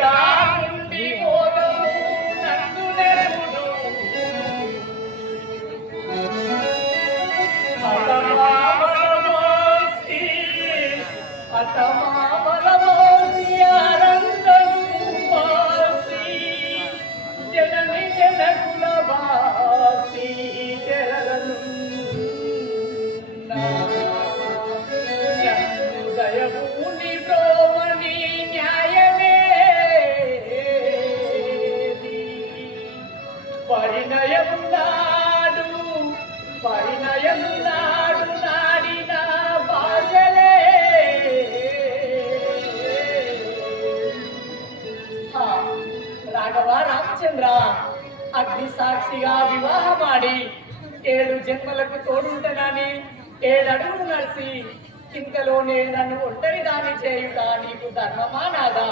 తానుండి పోదము నన్ను నెరుడు అతమామలమోసి అతమామలమోసి ఆనందము వాసి జనని జనకుల వాసి జరగను దయముని ప్రోమని న్యాయమే పరిణయమునాడు పరిణయమునాడు నాడిన భాషలే రాఘవ రామచంద్ర అగ్ని సాక్షిగా వివాహమాడి 7 జన్మలకు తోడుంటనని 7 అడుగులు నడిచి ఇంతలోనే నన్ను ఒంటరి దాని చేయుట నీకు ధర్మమా నాదా?